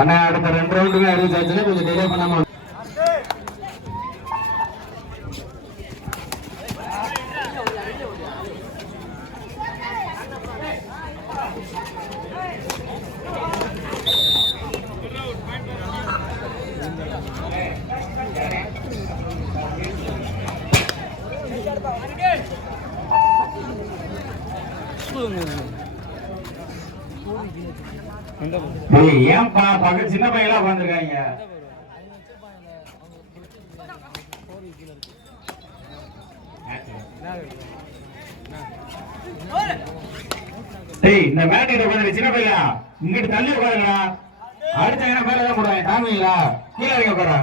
ஆனா அடுத்த 2 ரவுண்டுமே அறிவிச்சாச்சுன்னா கொஞ்சம் டிலே பண்ணாம ஏன்பா பக்கத்து சின்ன பையெல்லாம் உட்காந்துருக்காங்க. இந்த மேட் கிட்ட உட்காந்து சின்ன பையா இங்கிட்டு தள்ளி உட்காருங்களா. அடிச்சாங்கன்னா மேல தான் போடுவாங்க. தாங்குவீங்களா? கீழே இறங்க உட்கார.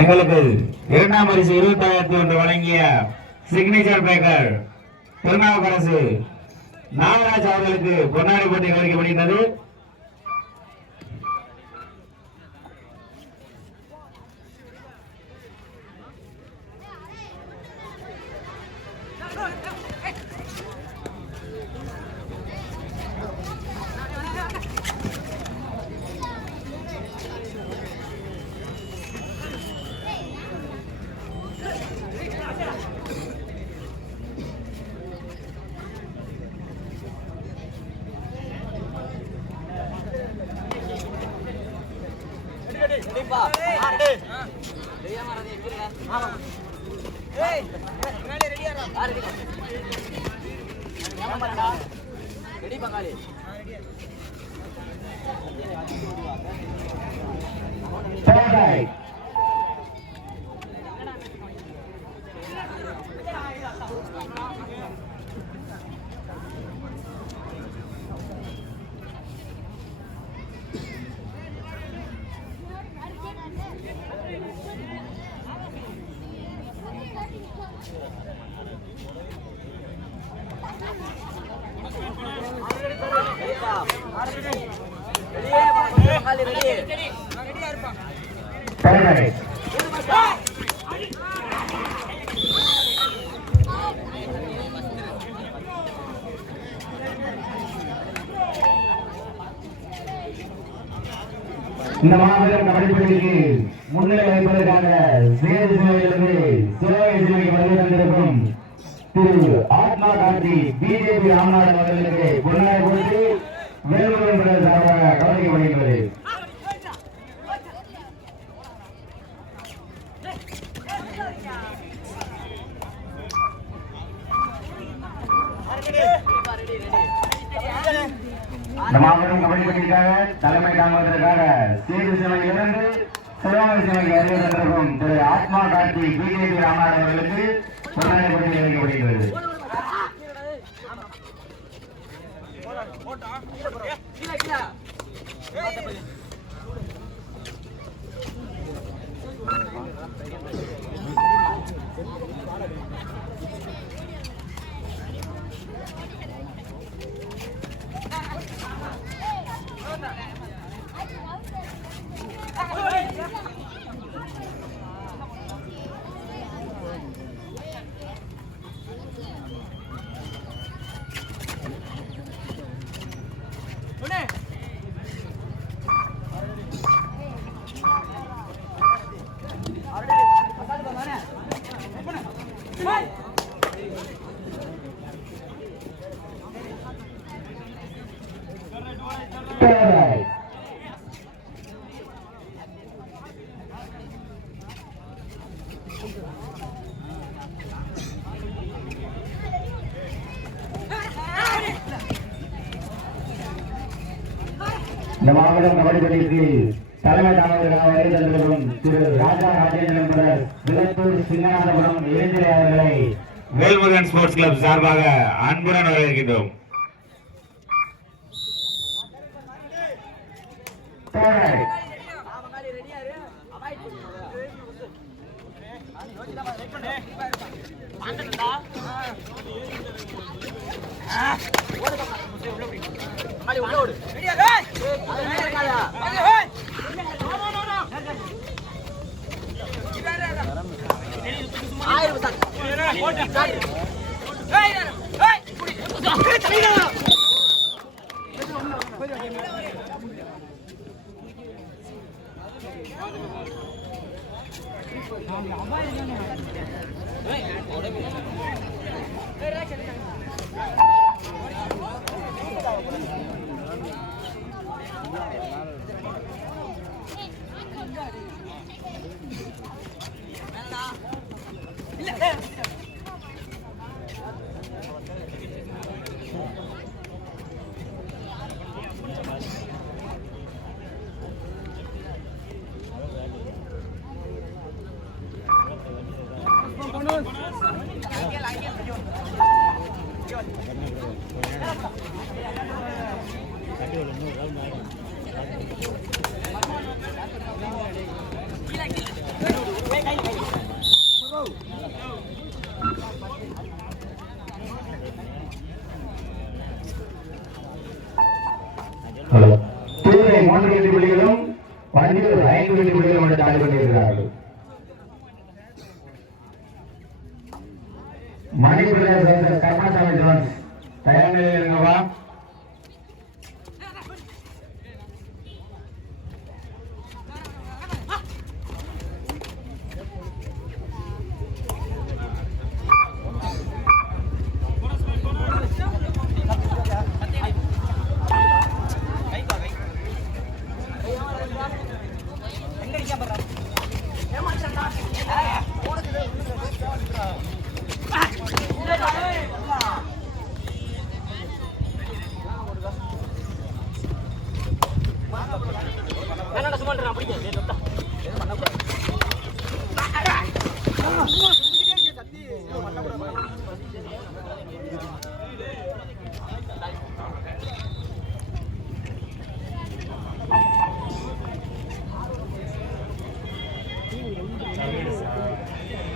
எங்களுக்கு 2ஆம் பரிசு 20,001 வழங்கிய சிக்னேச்சர் பேக்கர் திருநாவுக்கரசு நாகராஜ் அவர்களுக்கு பொன்னாடி போட்டி கவனிக்கப்படுகிறது. இந்த மாவட்ட கபடி போட்டிக்கு முன்னிலை வைப்பதற்காக சேவையிலிருந்து சிவகங்கை வருகை தந்திருக்கும் திரு ஆத்மா காந்தி பிஜேபி ராமநாடு அவர்களுக்கு பொன்னாடை போட்டு வேலூர் என்பது சார்பாக கவனிக்கப்படுகிறது. இந்த மாவட்டம் கபடி போட்டிக்காக தலைமை தாங்குவதற்காக சேது சிவகிலிருந்து சிவகங்கை சிவகை வருகை தந்திருக்கும் திரு ஆத்மா காந்தி பிஜேபி ராமநாடு அவர்களுக்கு பொன்னாடை போட்டி வைக்கப்படுகிறது. இந்த மாவட்டம் கபடி போட்டிக்கு தலைமை தாங்குவதற்காக வருகை தந்திருக்கும் திரு ராஜா ராஜேந்திரன் விளத்தூர் சிங்கநாதபுரம் இளைஞரை அவர்களை வேல்முருகன் ஸ்போர்ட்ஸ் கிளப் சார்பாக அன்புடன் வரவேற்கின்றோம். Ready, தூரை 3 வெற்றி புள்ளிகளும் பஞ்சூர் 5 வெற்றி புள்ளிகளும் என்று தாண்டி கொண்டிருக்கிறார்கள். மணிப்பிரதேச கர்மசாமி ஜோன்ஸ் தயார் நிலையில் இருங்கவா.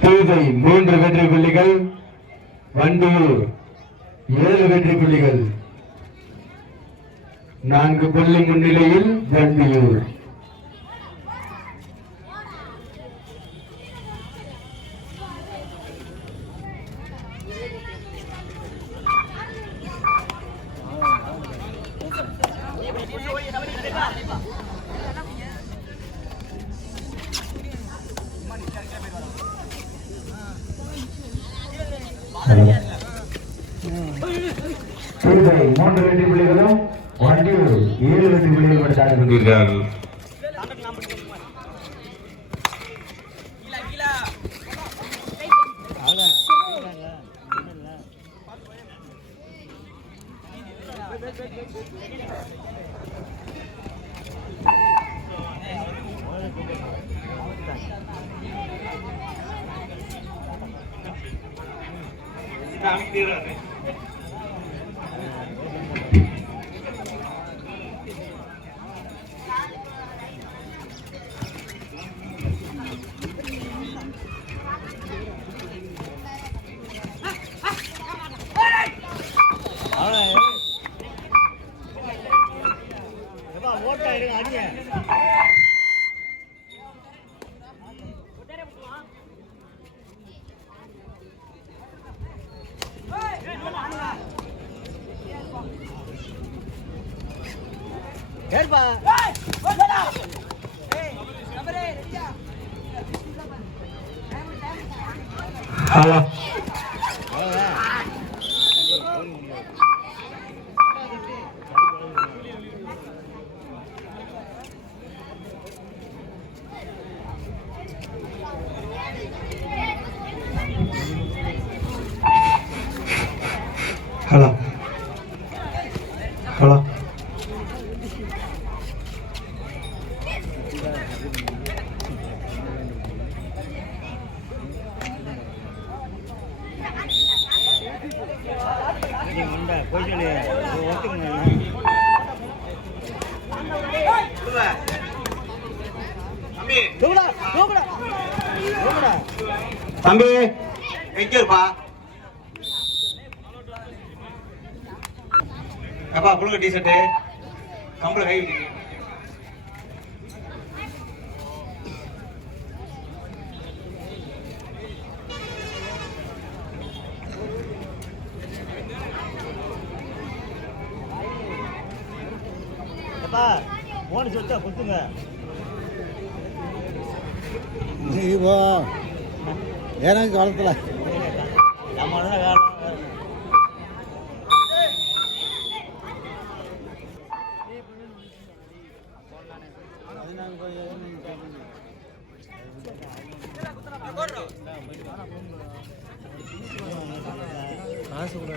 தூதை 3 வெற்றி புள்ளிகள், வண்டியூர் 7 வெற்றி புள்ளிகள். 4 புள்ளி முன்னிலையில் வண்டியூர். தூதை 3 வெற்றி புள்ளிகளும் வண்டியூர் 7 வெற்றி புள்ளிகளும் எடுத்தாடி கொண்டிருக்கிறார்கள். ஹலோ ஹலோ தம்பி எங்க இருப்பா அப்பா புழுங்க டீஷர்ட்டு கம்பளை கை விட்டு எனக்கு காலத்தில் காசு கூட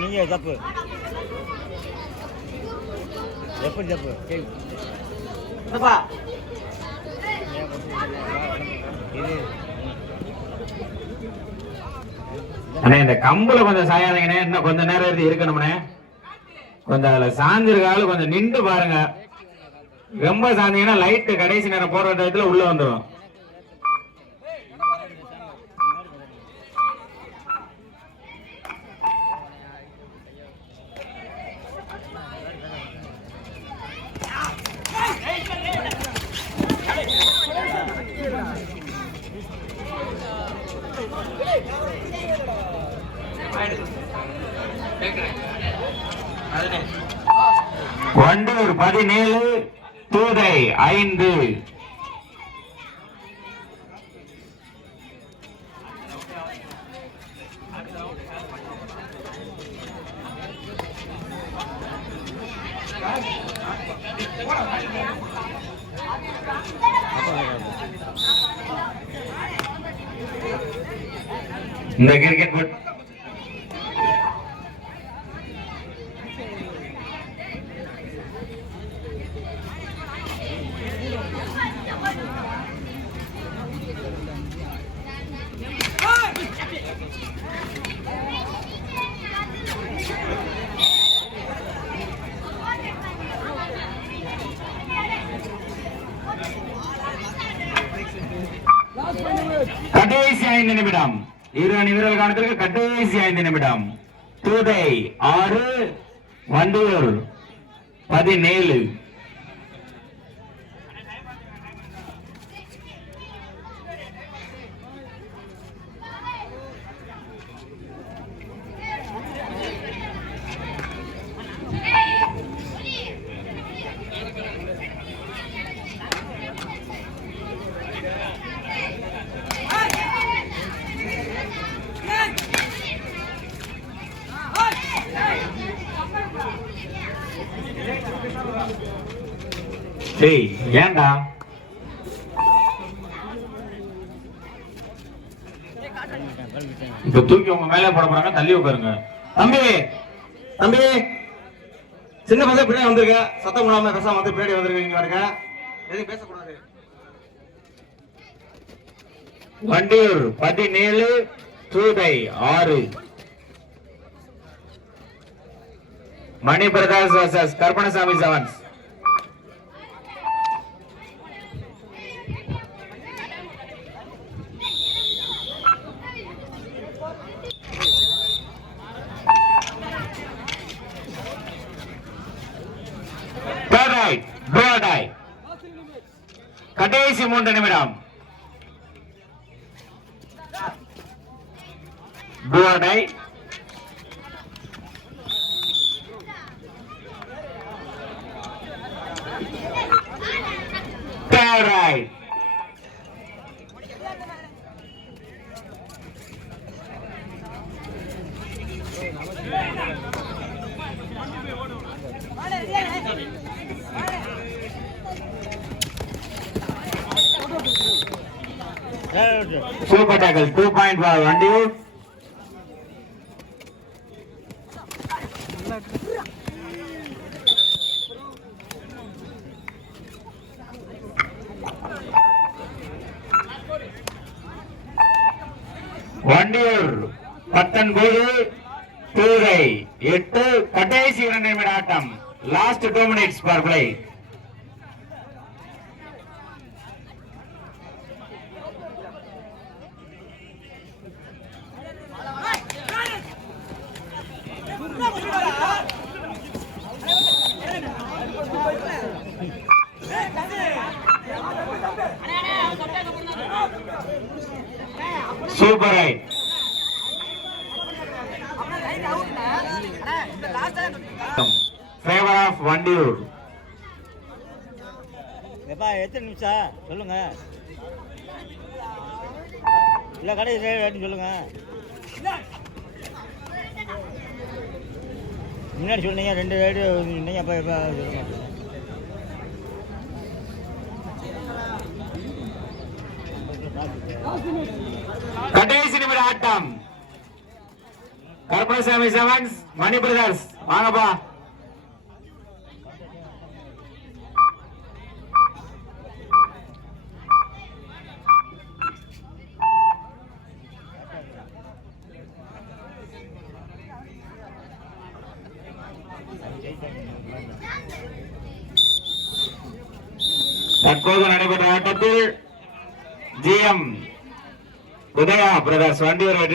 நீங்க தப்பு எப்படி தப்பு அண்ணே இந்த கம்புல கொஞ்சம் சாயாதீங்கண்ணே, இன்னும் கொஞ்ச நேரம் இருக்கணும்ண்ணே. கொஞ்சம் அதுல சாஞ்சிருக்காலும் கொஞ்சம் நின்று பாருங்க. ரொம்ப சாந்தீங்கன்னா லைட் கடைசி நேரம் போற டயத்துல உள்ள வந்துடும். வண்டூர் 17, தூதை 5. இந்த கிரிக்கெட் கடைசி 5 நிமிடம். இரு அணி வீரர்கள் காணத்திற்கு கடைசி 5 நிமிடம். தூதை 6, வண்டூர் 17. டேய் ஏண்டா இப்ப தூக்கி உங்க மேலே போட போறாங்க, தள்ளி உட்காருங்க. தம்பி தம்பி சின்ன பசங்க பின்னாடி வந்திருக்க, சத்தம் போடாம பேசாம வந்து பின்னாடி வந்திருக்கீங்க பாருங்க, எதுவும் பேசக்கூடாது. வண்டியூர் 17 தூதை 6. மணி பிரகாஷ் vs கருப்பணசாமி செவன்ஸ். கடைசி 3 நிமிடம். டூடை raid. Super tackle 2 point for Vandiyur. Vandiyur 19 தூரை 8. கடைசி 2 நிமிட ஆட்டம். Last 2 minutes per play. Super right. Favor of Vandiur. எப்பா எத்தனை நிமிஷம் சொல்லுங்க, இல்லை கடைசி சொல்லுங்க. முன்னாடி சொன்னீங்க 2 ரேடு சொன்னீங்க, அப்போ எப்போ சொல்லுங்க. கடைசி நிமிட ஆட்டம். கருப்பணசாமி செவன்ஸ் மணி பிரதர்ஸ் வாங்கப்பா. தற்போது நடைபெற்ற ஆட்டத்தில் GM உதயா பிரதர்ஸ் வண்டியூர் வெற்றி